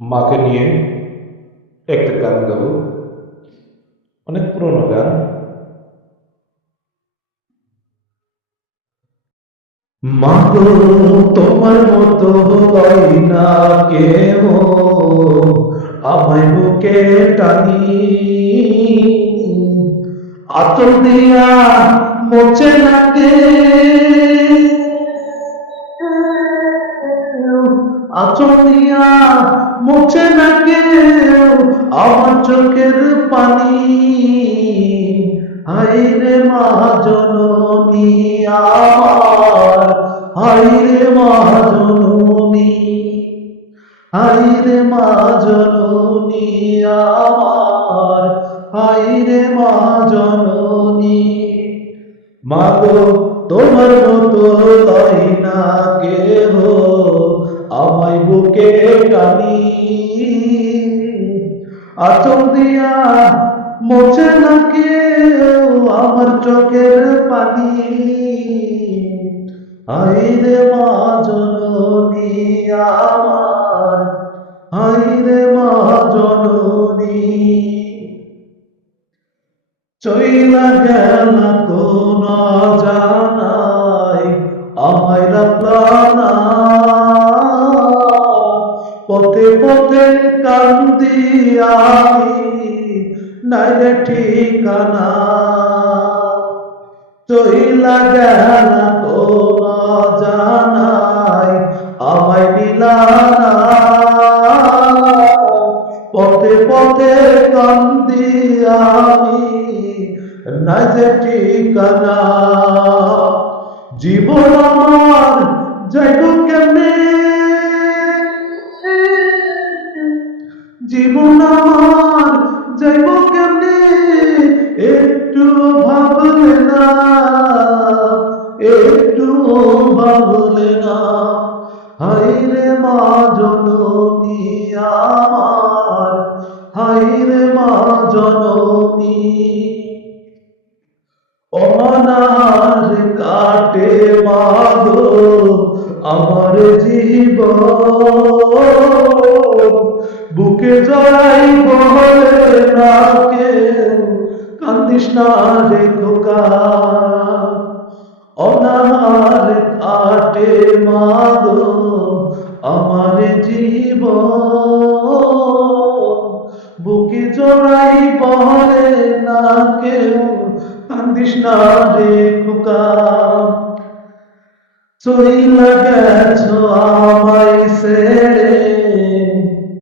মাকে নিয়ে একটা গান গাবো, অনেক পুরনো গান। মা গো, তোমার মতো হয় না কেহ, আমায় বুকে টানি, আঁচল দিয়া মোছে না কে, আঁচল দিয়া মোছে না কেউ আমার চোখের পানি। হায়রে মা জননী আমার, হায়রে মা জননী, হায়রে মা জননী আমার, হায়রে মা জননী। মা গো, তোমার মতো লয় না কেহ, আমায় বুকে টানি, আঁচল দিয়া মোছে না কেউ আমার চোখের পানি। হায়রে মা জননী আমার, হায়রে মা জননী। চইলা গেলা কোন জানাই আমায় রাখলা না, পথে পথে কান্দি আমি নাইরে ঠিকানা। চইলা গেলা কোন জানাই আমায় নিলা না, পথে পথে কান্দি আমি নাই যে ঠিকানা। জীবন আমার যাইব কেমনে, জীবন আমার যাইব কেমনে, একটু ভাবলে না, একটু ভাবলে না। হায়রে মা জননী আমার, হায়রে মা জননী। অনার কাটে মাগো আমার জীবন, বুকে জড়াই বলে না কেউ কান্দিস না রে খোকা। অনার কাটে মাগো আমার জীবন, বুকে জড়াই বলে না কেউ কান্দিস না রে খোকা। চইলা গেছে